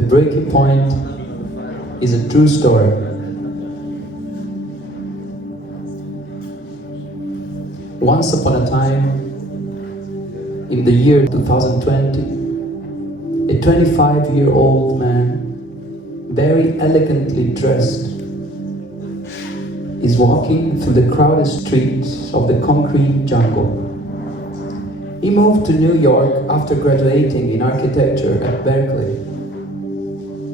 The breaking point is a true story. Once upon a time, in the year 2020, a 25-year-old man, very elegantly dressed, is walking through the crowded streets of the concrete jungle. He moved to New York after graduating in architecture at Berkeley,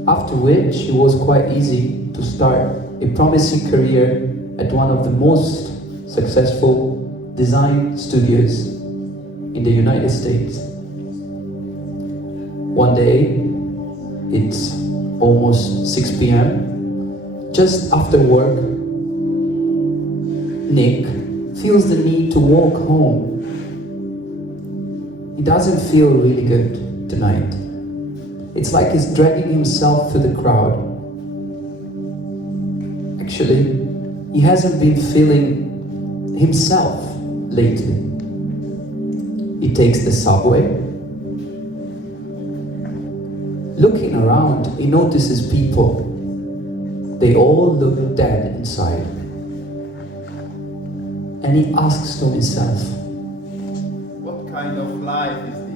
after which it was quite easy to start a promising career at one of the most successful design studios in the United States. One day, it's almost 6 p.m. Just after work, Nick feels the need to walk home. He doesn't feel really good tonight. It's like he's dragging himself through the crowd. Actually, he hasn't been feeling himself lately. He takes the subway. Looking around, he notices people. They all look dead inside. And he asks to himself, what kind of life is this?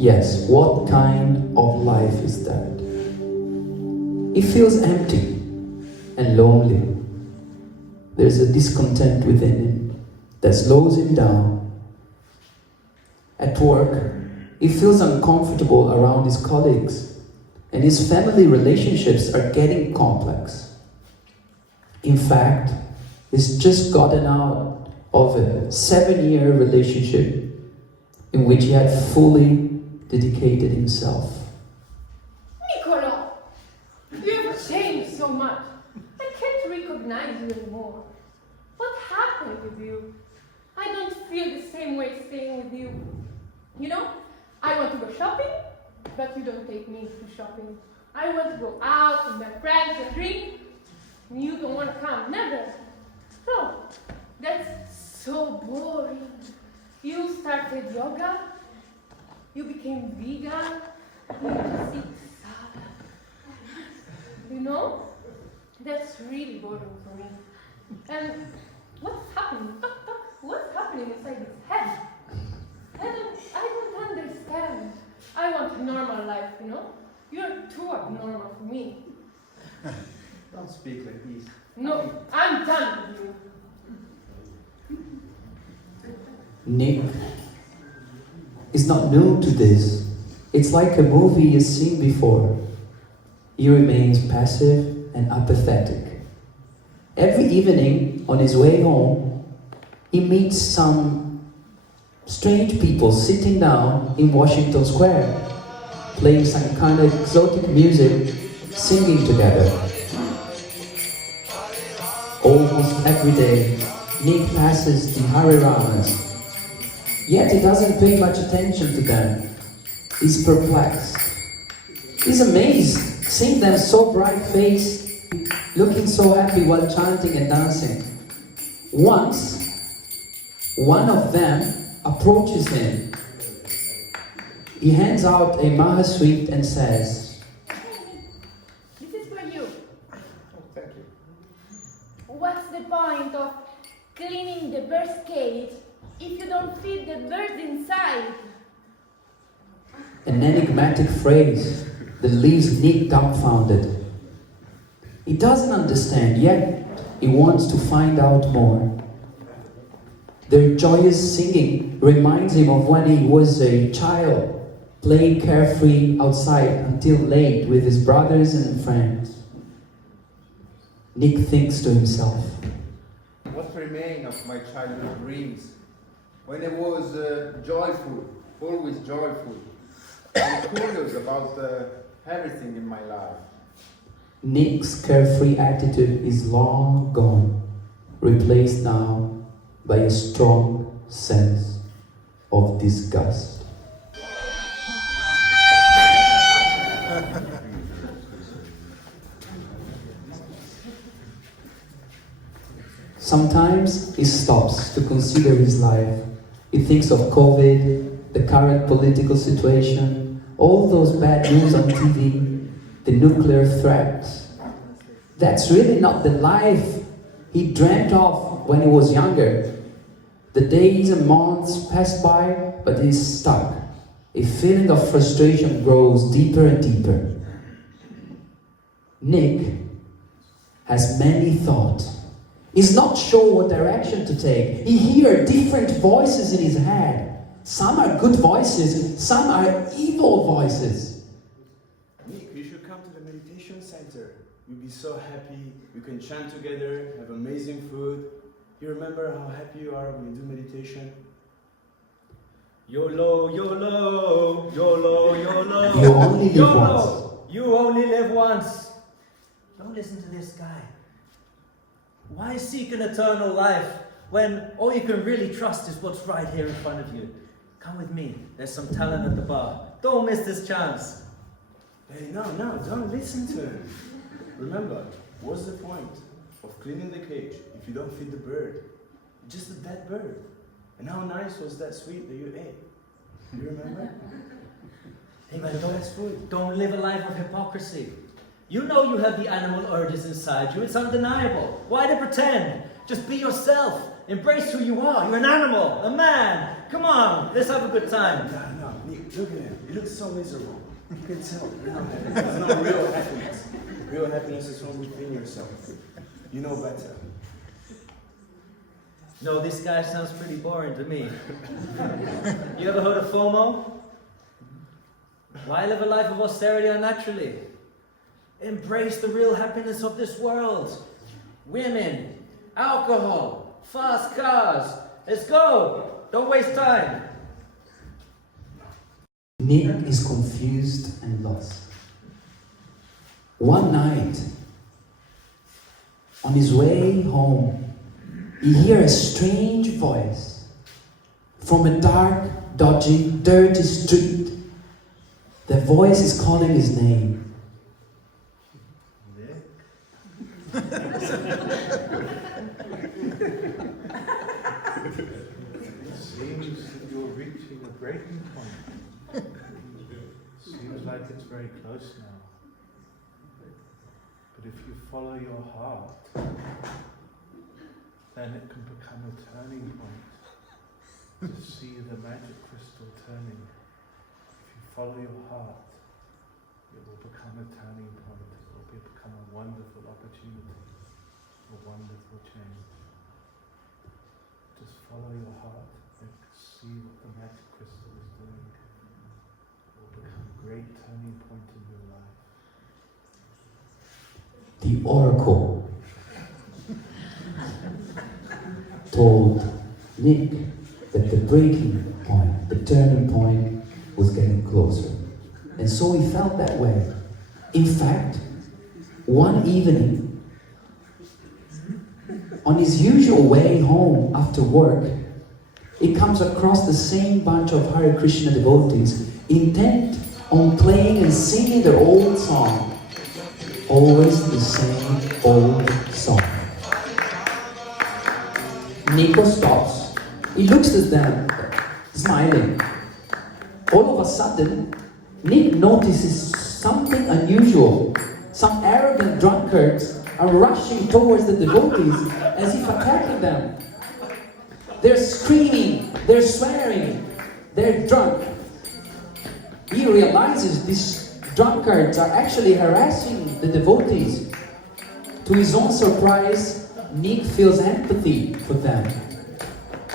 yes, what kind of life is that? He feels empty and lonely. There's a discontent within him that slows him down. At work, he feels uncomfortable around his colleagues, and his family relationships are getting complex. In fact, he's just gotten out of a 7-year relationship in which he had fully dedicated himself. Nicolò, you have changed so much. I can't recognize you anymore. What happened with you? I don't feel the same way staying with you. You know, I want to go shopping, but you don't take me to shopping. I want to go out with my friends and drink, and you don't want to come, never. So, that's so boring. You started yoga, you became vegan, you just eat salad. You know, that's really boring for me. And what's happening? What's happening inside his head? I don't understand. I want a normal life, you know? You're too abnormal for me. Don't speak like this. No, I'm done with you. Nick is not new to this. It's like a movie he's seen before. He remains passive and apathetic. Every evening, on his way home, he meets some strange people sitting down in Washington Square, playing some kind of exotic music, singing together. Almost every day, Nick passes the Hariramas, yet he doesn't pay much attention to them. He's perplexed. He's amazed, seeing them so bright-faced, looking so happy while chanting and dancing. Once, one of them approaches him. He hands out a Mahasweet and says, This is for you. Oh, thank you. What's the point of cleaning the bird's cage if you don't feed the birds inside? an enigmatic phrase that leaves Nick dumbfounded. He doesn't understand, yet he wants to find out more. Their joyous singing reminds him of when he was a child, playing carefree outside until late with his brothers and friends. Nick thinks to himself, What remained of my childhood dreams? When I was joyful, always joyful. I'm curious about everything in my life. Nick's carefree attitude is long gone, replaced now by a strong sense of disgust. Sometimes he stops to consider his life. He thinks of COVID, the current political situation, all those bad news on TV, the nuclear threats. That's really not the life he dreamt of when he was younger. The days and months pass by, but he's stuck. A feeling of frustration grows deeper and deeper. Nick has many thoughts. He's not sure what direction to take. He hears different voices in his head. Some are good voices, some are evil voices. Nick, you should come to the meditation center. You'll be so happy. You can chant together, have amazing food. You remember how happy you are when you do meditation? YOLO, YOLO, YOLO, YOLO. You only live YOLO. once. You only live once. Don't listen to this guy. Why seek an eternal life when all you can really trust is what's right here in front of you? Come with me. There's some talent at the bar. Don't miss this chance. Hey, no, don't listen to him. Remember, what's the point of cleaning the cage if you don't feed the bird? It's just a dead bird. And how nice was that sweet that you ate? Do you remember? Hey man, don't live a life of hypocrisy. You know you have the animal urges inside you. It's undeniable. Why to pretend? Just be yourself. Embrace who you are. You're an animal, a man. Come on, let's have a good time. No, Nick, look at him. He looks so miserable. You can tell. It's not real happiness. Real happiness is from within yourself. You know better. No, this guy sounds pretty boring to me. You ever heard of FOMO? Why live a life of austerity unnaturally? Embrace the real happiness of this world. Women, alcohol, fast cars. Let's go. Don't waste time. Nick is confused and lost. One night, on his way home, he hears a strange voice from a dark, dodgy, dirty street. The voice is calling his name. Seems you're reaching a breaking point. Seems like it's very close now. But if you follow your heart, then it can become a turning point to see the magic crystal turning. If you follow your heart, it will become a turning point. It will become a wonderful opportunity, a wonderful change. Just follow your heart and see what the magic crystal is doing. It will become a great turning point in your life. The oracle told Nick that the breaking point, the turning point, was getting closer. And so he felt that way. In fact, one evening, on his usual way home after work, he comes across the same bunch of Hare Krishna devotees, intent on playing and singing their old song. Always the same old song. Nico stops. He looks at them, smiling. All of a sudden, Nick notices something unusual. Some arrogant drunkards are rushing towards the devotees as if attacking them. They're screaming, they're swearing, they're drunk. He realizes these drunkards are actually harassing the devotees. To his own surprise, Nick feels empathy for them.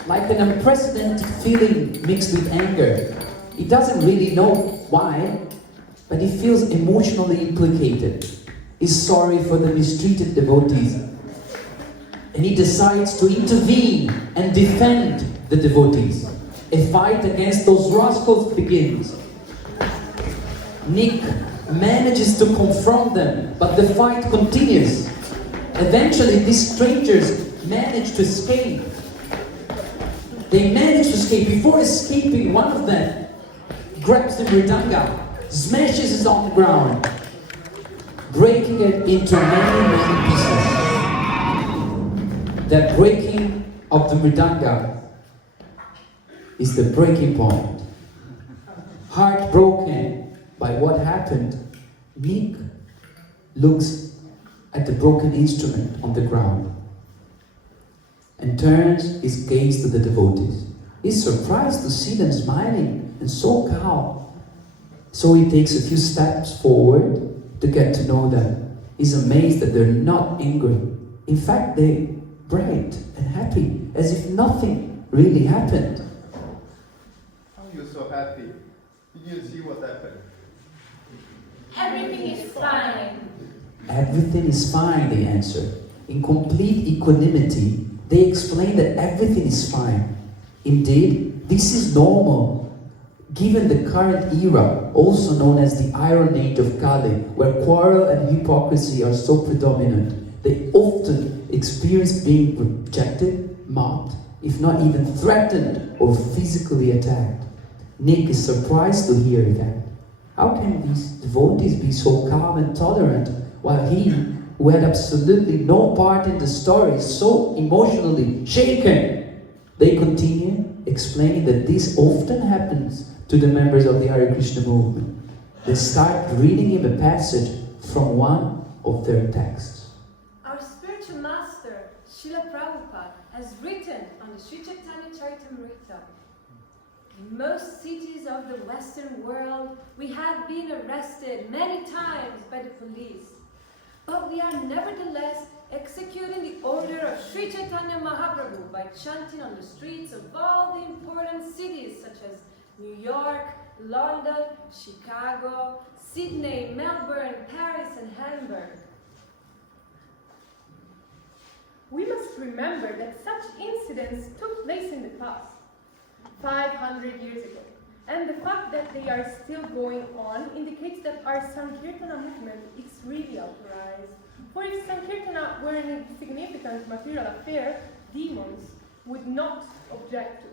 Like an unprecedented feeling mixed with anger. He doesn't really know why, but he feels emotionally implicated. He's sorry for the mistreated devotees. And he decides to intervene and defend the devotees. A fight against those rascals begins. Nick manages to confront them, but the fight continues. Eventually, these strangers manage to escape. They manage to escape. Before escaping, one of them grabs the mridanga, smashes it on the ground, breaking it into many, many pieces. That breaking of the mridanga is the breaking point. Heartbroken, by what happened, Nick looks at the broken instrument on the ground and turns his gaze to the devotees. He's surprised to see them smiling and so calm. So he takes a few steps forward to get to know them. He's amazed that they're not angry. In fact, they're bright and happy, as if nothing really happened. How are you so happy? Did you see what happened? Everything is fine. Everything is fine, they answer. In complete equanimity, they explain that everything is fine. Indeed, this is normal, given the current era, also known as the Iron Age of Kali, where quarrel and hypocrisy are so predominant. They often experience being rejected, mocked, if not even threatened or physically attacked. Nick is surprised to hear that. How can these devotees be so calm and tolerant, while he, who had absolutely no part in the story, is so emotionally shaken? They continue explaining that this often happens to the members of the Hare Krishna movement. They start reading him a passage from one of their texts. Our spiritual master, Srila Prabhupada, has written on the Sri Chaitanya Charitamrita. In most cities of the Western world, we have been arrested many times by the police. But we are nevertheless executing the order of Sri Chaitanya Mahaprabhu by chanting on the streets of all the important cities such as New York, London, Chicago, Sydney, Melbourne, Paris, and Hamburg. We must remember that such incidents took place in the past, 500 years ago. And the fact that they are still going on indicates that our Sankirtana movement is really authorized. For if Sankirtana were an insignificant material affair, demons would not object to it.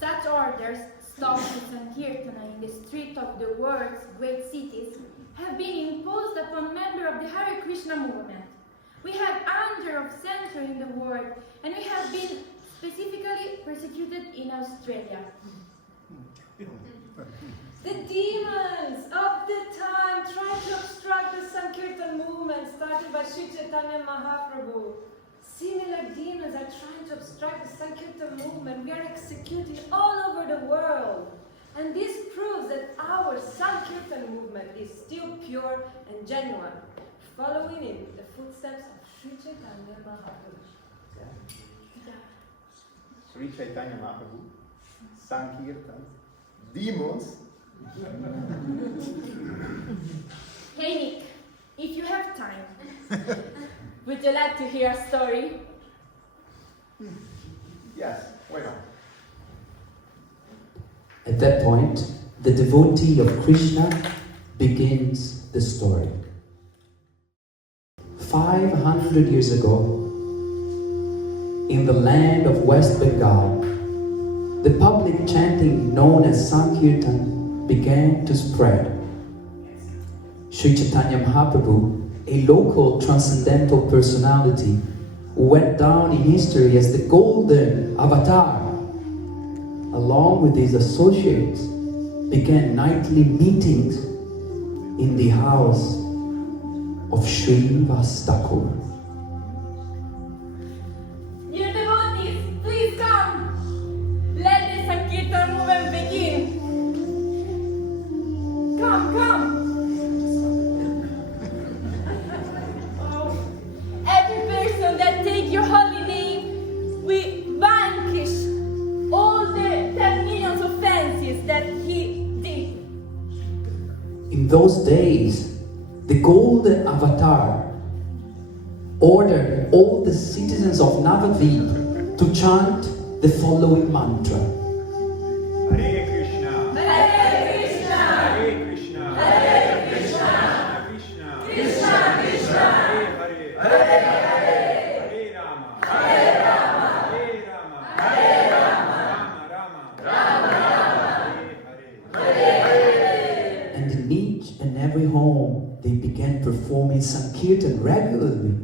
Such orders, stopping Sankirtana in the street of the world's great cities, have been imposed upon members of the Hare Krishna movement. We have hundreds of centuries in the world, and we have been specifically persecuted in Australia. The demons of the time tried to obstruct the Sankirtan movement started by Sri Chaitanya Mahaprabhu. Similar demons are trying to obstruct the Sankirtan movement. We are executing all over the world. And this proves that our Sankirtan movement is still pure and genuine, following in the footsteps of Sri Chaitanya Mahaprabhu. Sri Chaitanya Mahaprabhu, Sankirtan, demons. Hey Nick, if you have time, would you like to hear a story? Yes, why not? At that point, the devotee of Krishna begins the story. 500 years ago, in the land of West Bengal, the public chanting known as Sankirtan began to spread. Sri Chaitanya Mahaprabhu, a local transcendental personality who went down in history as the golden avatar, along with his associates, began nightly meetings in the house of Srinivas Thakur. Dear devotees, please come! Let the Sankirtan movement begin! Come, come! Oh, every person that takes your holy name, we vanquish all the 10 million offenses that he did. In those days, the golden avatar ordered all the citizens of Navadvip to chant the following mantra. Hare Krishna, Hare Krishna, Hare Krishna, Hare Krishna, Krishna, Krishna Krishna, Hare Hare, Hare Hare Rama, Hare Rama, Hare Rama, Hare Rama, Rama Rama, Rama Hare Hare. And in each and every home, they began performing Sankirtan regularly.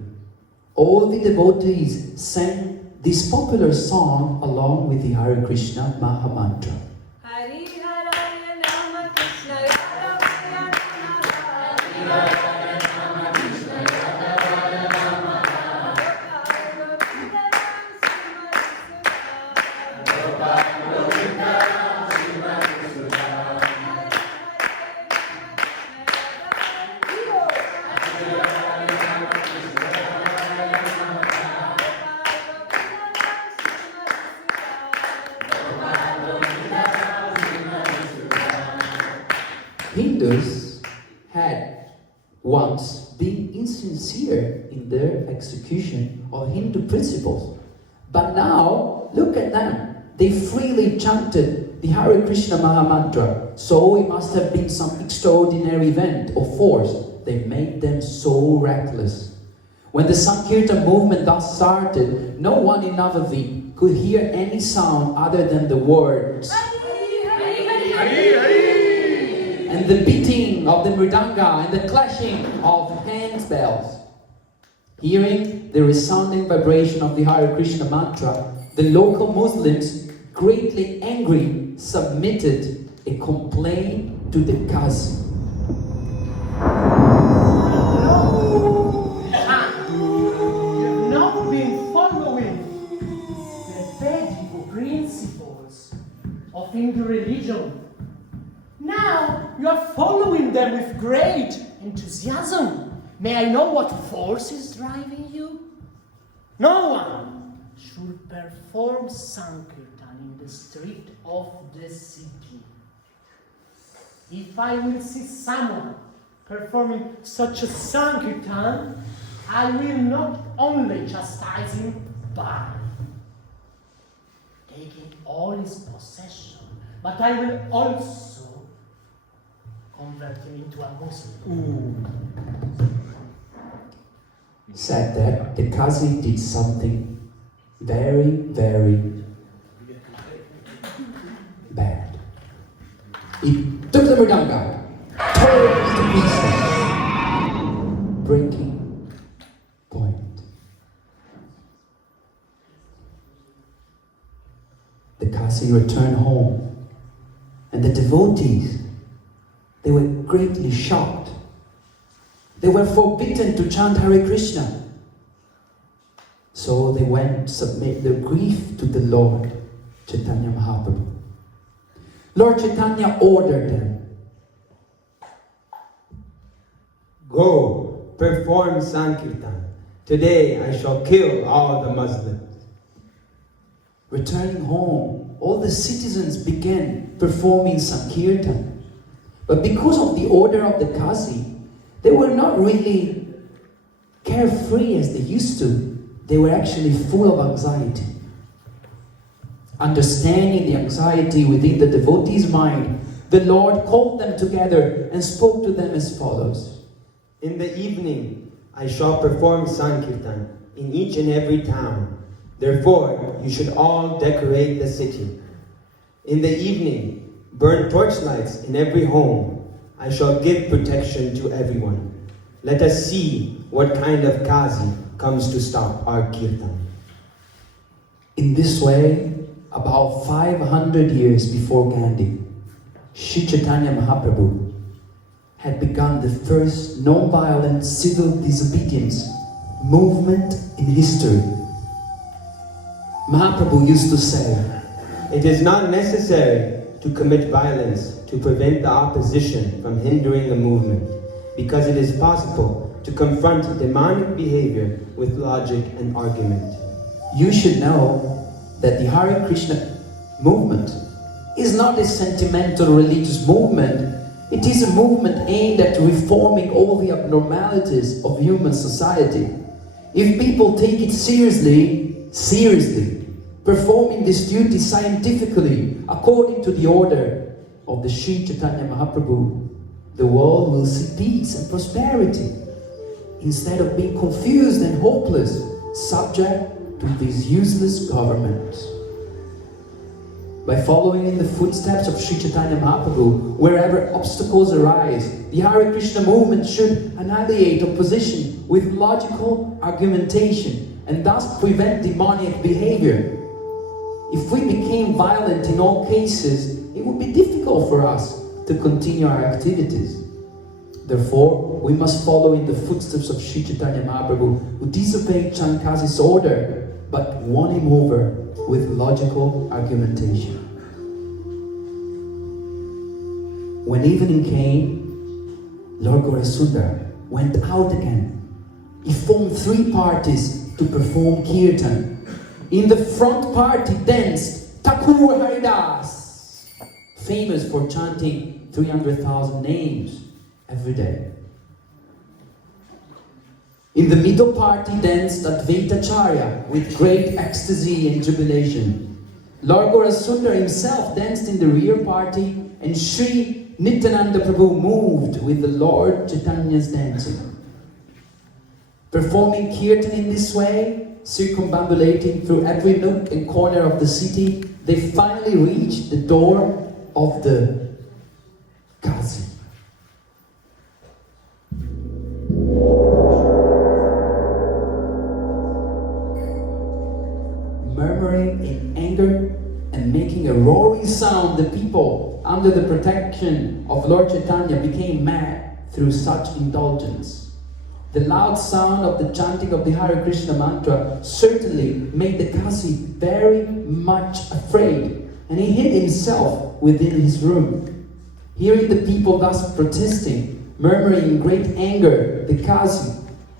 All the devotees sang this popular song along with the Hare Krishna Mahamantra. Hare Hindus had once been insincere in their execution of Hindu principles. But now, look at them. They freely chanted the Hare Krishna Mahamantra. So it must have been some extraordinary event or force that made them so reckless. When the Sankirtan movement thus started, no one in Navadvip could hear any sound other than the words and the beating of the mridanga and the clashing of hand bells. Hearing the resounding vibration of the Hare Krishna mantra, the local Muslims, greatly angry, submitted a complaint to the Qazi. You've not been following the Vedic principles of Hindu religion. Now you are following them with great enthusiasm. May I know what force is driving you? No one should perform Sankirtan in the street of the city. If I will see someone performing such a Sankirtan, I will not only chastise him, but taking all his possession, but I will also convert him into a Muslim. Said that the Qazi did something very, very bad. He took the mridanga, tore it to pieces. Breaking point. The Qazi returned home, and the devotees, they were greatly shocked. They were forbidden to chant Hare Krishna. So they went to submit their grief to the Lord Chaitanya Mahaprabhu. Lord Chaitanya ordered them, "Go, perform Sankirtan. Today I shall kill all the Muslims." Returning home, all the citizens began performing Sankirtan. But because of the order of the Qazi, they were not really carefree as they used to. They were actually full of anxiety. Understanding the anxiety within the devotee's mind, the Lord called them together and spoke to them as follows. "In the evening I shall perform Sankirtan in each and every town. Therefore you should all decorate the city. In the evening, burn torchlights in every home. I shall give protection to everyone. Let us see what kind of Qazi comes to stop our kirtan." In this way, about 500 years before Gandhi, Sri Chaitanya Mahaprabhu had begun the first non-violent civil disobedience movement in history. Mahaprabhu used to say, "It is not necessary to commit violence to prevent the opposition from hindering the movement, because it is possible to confront demonic behavior with logic and argument." You should know that the Hare Krishna movement is not a sentimental religious movement. It is a movement aimed at reforming all the abnormalities of human society. If people take it seriously, performing this duty scientifically according to the order of the Sri Chaitanya Mahaprabhu, the world will see peace and prosperity, instead of being confused and hopeless, subject to these useless governments. By following in the footsteps of Sri Chaitanya Mahaprabhu, wherever obstacles arise, the Hare Krishna movement should annihilate opposition with logical argumentation and thus prevent demoniac behavior. If we became violent in all cases, it would be difficult for us to continue our activities. Therefore, we must follow in the footsteps of Sri Chaitanya Mahaprabhu, who disobeyed Chankazi's order, but won him over with logical argumentation. When evening came, Lord Gaurasundar went out again. He formed 3 parties to perform Kirtan. In the front party danced Thakur Haridas, famous for chanting 300,000 names every day. In the middle party danced Advaitacharya with great ecstasy and jubilation. Lord Gaurasundar himself danced in the rear party, and Sri Nityananda Prabhu moved with the Lord Chaitanya's dancing. Performing kirtan in this way, circumambulating through every nook and corner of the city, they finally reached the door of the Kazi. Murmuring in anger and making a roaring sound, the people, under the protection of Lord Chaitanya, became mad through such indulgence. The loud sound of the chanting of the Hare Krishna mantra certainly made the Kazi very much afraid, and he hid himself within his room. Hearing the people thus protesting, murmuring in great anger, the Kazi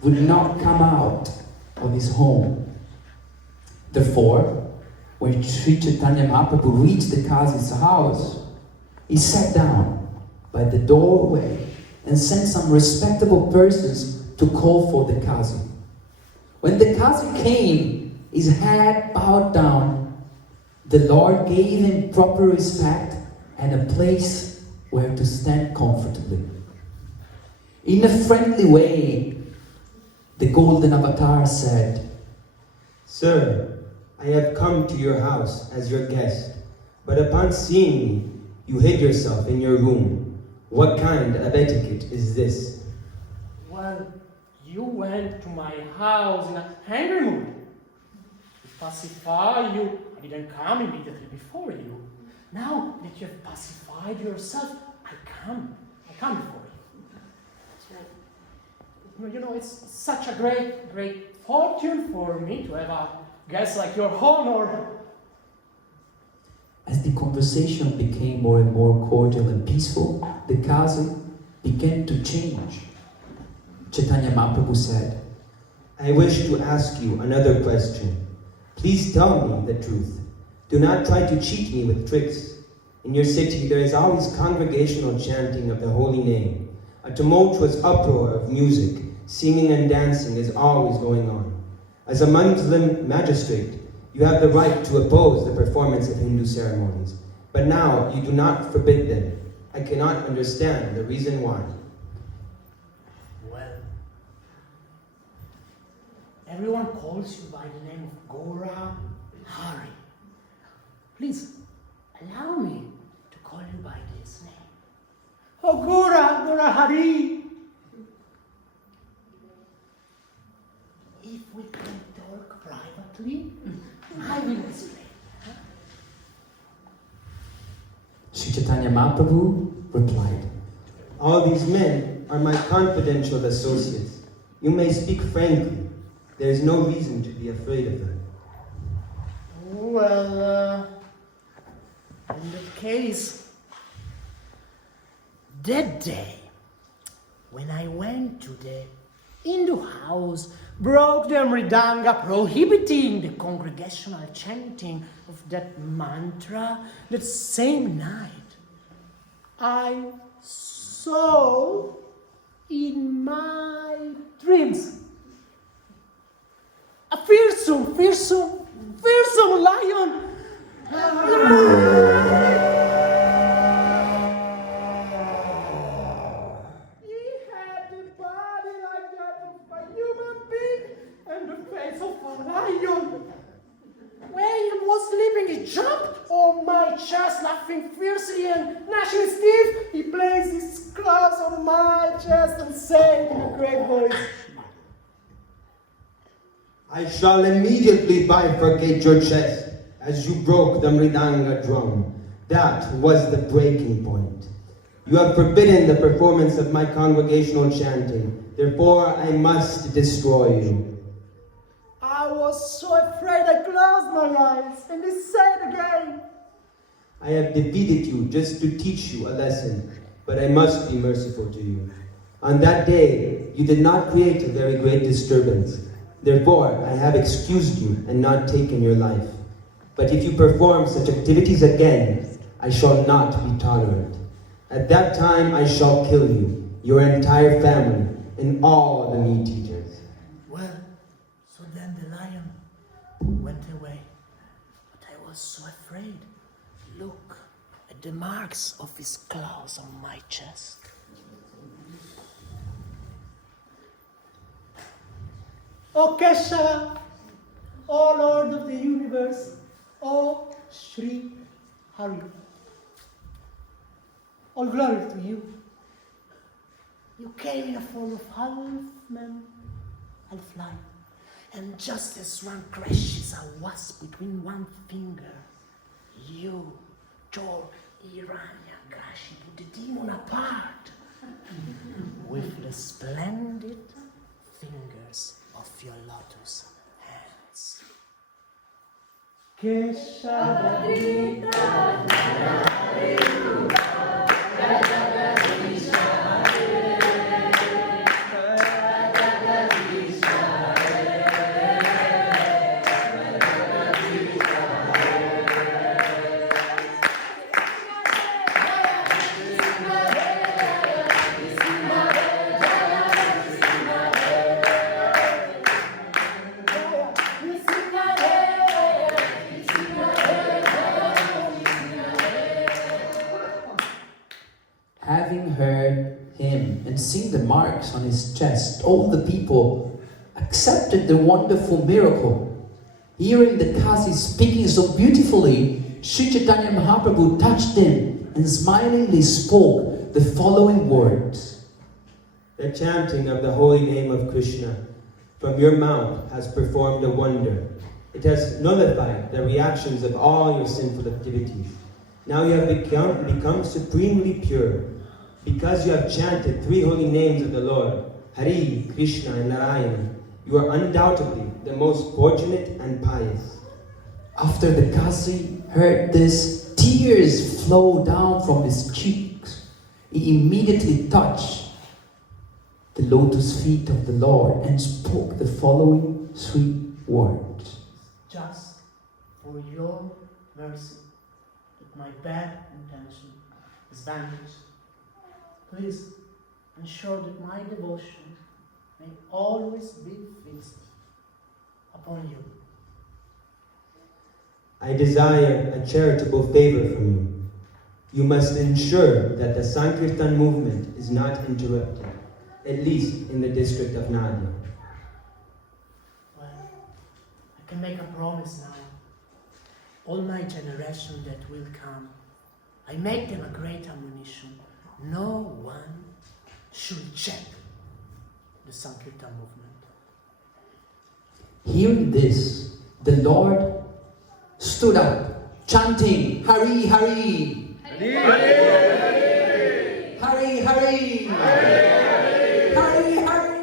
would not come out of his home. Therefore, when Sri Chaitanya Mahaprabhu reached the Kazi's house, he sat down by the doorway and sent some respectable persons to call for the Kazi. When the Kazi came, his head bowed down, the Lord gave him proper respect and a place where to stand comfortably. In a friendly way, the Golden Avatar said, Sir, I have come to your house as your guest, but upon seeing me, you hid yourself in your room. What kind of etiquette is this? Well, you went to my house in a angry mood. To pacify you, I didn't come immediately before you. Now that you have pacified yourself, I come before you. You know, it's such a great fortune for me to have a guest like your honor. As the conversation became more and more cordial and peaceful, the Kazi began to change. Chaitanya Mahaprabhu said, I wish to ask you another question. Please tell me the truth. Do not try to cheat me with tricks. In your city there is always congregational chanting of the holy name. A tumultuous uproar of music, singing and dancing is always going on. As a Muslim magistrate, you have the right to oppose the performance of Hindu ceremonies. But now you do not forbid them. I cannot understand the reason why. Well, everyone calls you by the name of Gora Hari. Please, allow me to call you by this name. Oh, Gora Hari! If we can talk privately, I will explain. Sri Chaitanya Mahaprabhu replied, All these men are my confidential associates. You may speak frankly. There is no reason to be afraid of them. Well, in that case, that day, when I went to the Hindu house, broke the mridanga, prohibiting the congregational chanting of that mantra, that same night, I saw in my dreams a fearsome lion. He had the body like that of a human being and the face of a lion. When he was sleeping, he jumped on my chest, laughing fiercely and gnashing his teeth. He placed his claws on my chest and said in a great voice, I shall immediately bifurcate your chest as you broke the mridanga drum. That was the breaking point. You have forbidden the performance of my congregational chanting. Therefore, I must destroy you. I was so afraid I closed my eyes, and he said again, I have defeated you just to teach you a lesson, but I must be merciful to you. On that day, you did not create a very great disturbance. Therefore, I have excused you and not taken your life. But if you perform such activities again, I shall not be tolerant. At that time I shall kill you, your entire family, and all the meat eaters. Well, so then the lion went away. But I was so afraid. Look at the marks of his claws on my chest. O Keshava, O Lord of the universe, O Sri Hari, all glory to you. You came in a form of half man, half lion, and just as one crushes a wasp between one finger, you tore Hiranyakashi, the demon, apart with the splendid fingers of your lotus hands. Having heard him and seen the marks on his chest, all the people accepted the wonderful miracle. Hearing the Kasi speaking so beautifully, Sri Chaitanya Mahaprabhu touched him and smilingly spoke the following words. The chanting of the holy name of Krishna from your mouth has performed a wonder. It has nullified the reactions of all your sinful activities. Now you have become supremely pure. Because you have chanted 3 holy names of the Lord, Hari, Krishna, and Narayana, you are undoubtedly the most fortunate and pious. After the Kasi heard this, tears flowed down from his cheeks. He immediately touched the lotus feet of the Lord and spoke the following sweet words. Just for your mercy, that my bad intention is vanished. Please ensure that my devotion may always be fixed upon you. I desire a charitable favor from you. You must ensure that the Sankirtan movement is not interrupted, at least in the district of Nadia. Well, I can make a promise now. All my generation that will come, I make them a great admonition. No one should check the Sankirtan movement. Hearing this, the Lord stood up, chanting, Hari, Hari, Hari, Hari, Hari, Hari, Hari.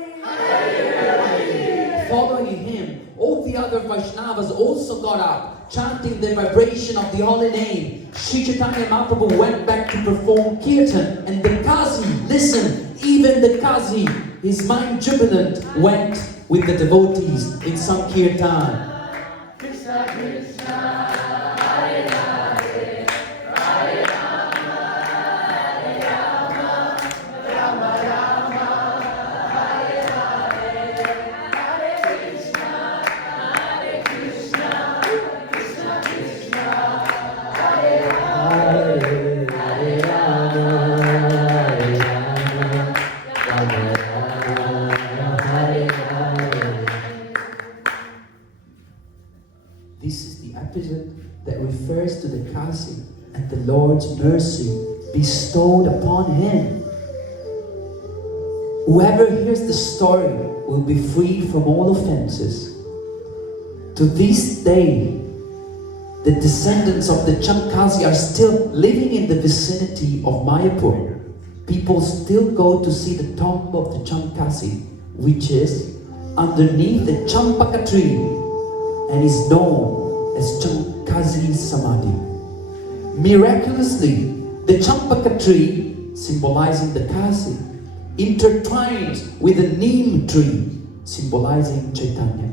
Following him, all the other Vaishnavas also got up, chanting the vibration of the holy name. Sri Chaitanya Mahaprabhu went back to perform kirtan, and the Kasi, listen, even the Kasi, his mind jubilant, went with the devotees in Sankirtan. Krishna, Krishna, Hare Hare, Hare Rama, Hare Rama, Rama Rama, Hare Hare, Hare Krishna, Hare Krishna, Krishna Krishna, Hare Hare, Hare Rama, Hare Rama, Rama Rama, Hare Hare. This is the episode that refers to the Kasi and the Lord's mercy bestowed upon him. Whoever hears the story will be free from all offenses. To this day, the descendants of the Chamkasi are still living in the vicinity of Mayapur. People still go to see the tomb of the Chamkasi, which is underneath the Champaka tree and is known as Chamkasi Samadhi. Miraculously, the Champaka tree, symbolizing the Kasi, intertwines with the Neem tree, symbolizing Chaitanya.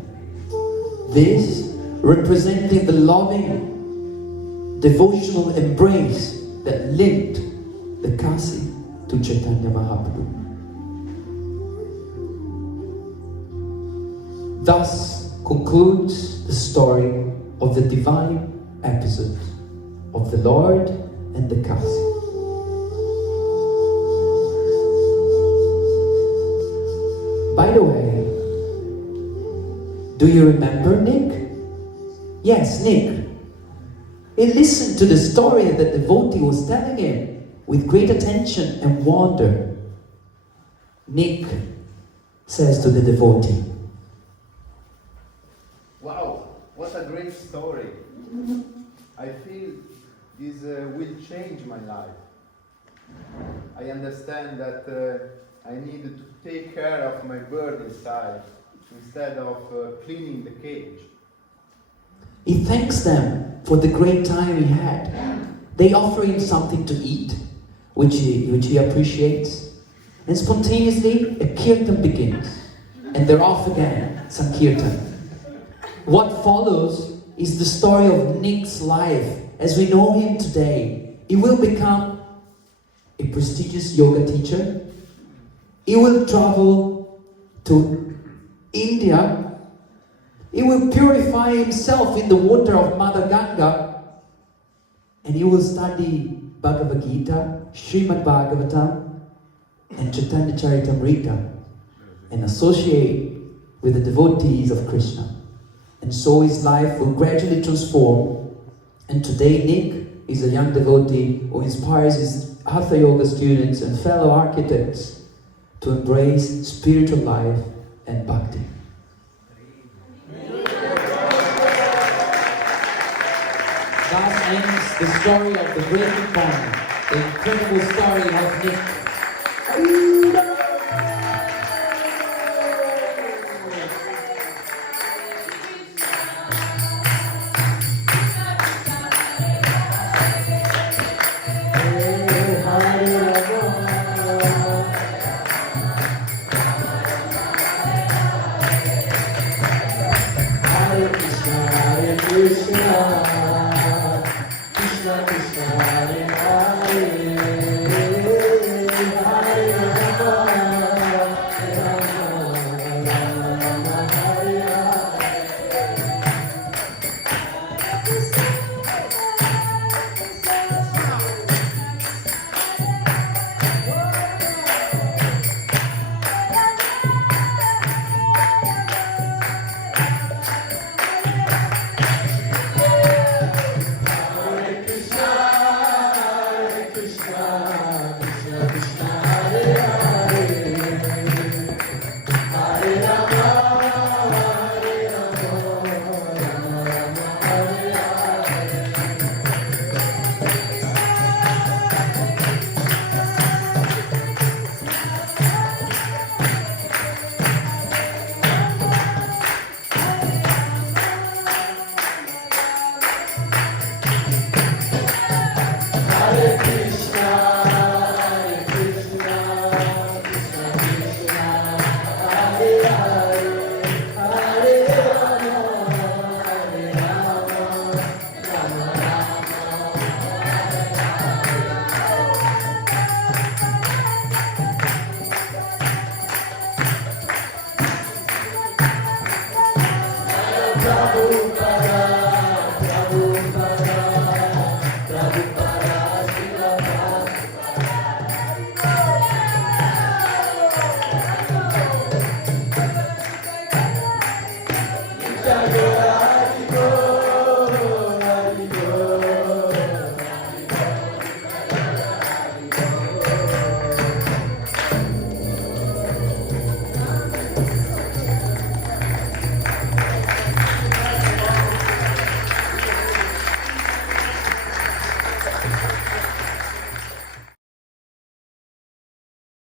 This representing the loving, devotional embrace that linked the Kasi to Chaitanya Mahaprabhu. Thus concludes the story of the divine episode of the Lord and the Kasi. By the way, do you remember Nick? Yes, Nick. He listened to the story that the devotee was telling him with great attention and wonder. Nick says to the devotee, Wow, what a great story. I feel this will change my life. I understand that I need to take care of my bird inside instead of cleaning the cage. he thanks them for the great time he had. They offer him something to eat, which he appreciates. And spontaneously, a kirtan begins. And they're off again, Sankirtan. What follows is the story of Nick's life as we know him today. He will become a prestigious yoga teacher. He will travel to India. He will purify himself in the water of Mother Ganga. And he will study Bhagavad Gita, Srimad Bhagavatam, and Chaitanya Charitamrita, and associate with the devotees of Krishna. And so his life will gradually transform. And today Nick is a young devotee who inspires his Hatha Yoga students and fellow architects to embrace spiritual life and bhakti. Thus ends the story of the great Nippon, the incredible story of Nick. Krishna, Krishna Krishna, Hare Hare, Hare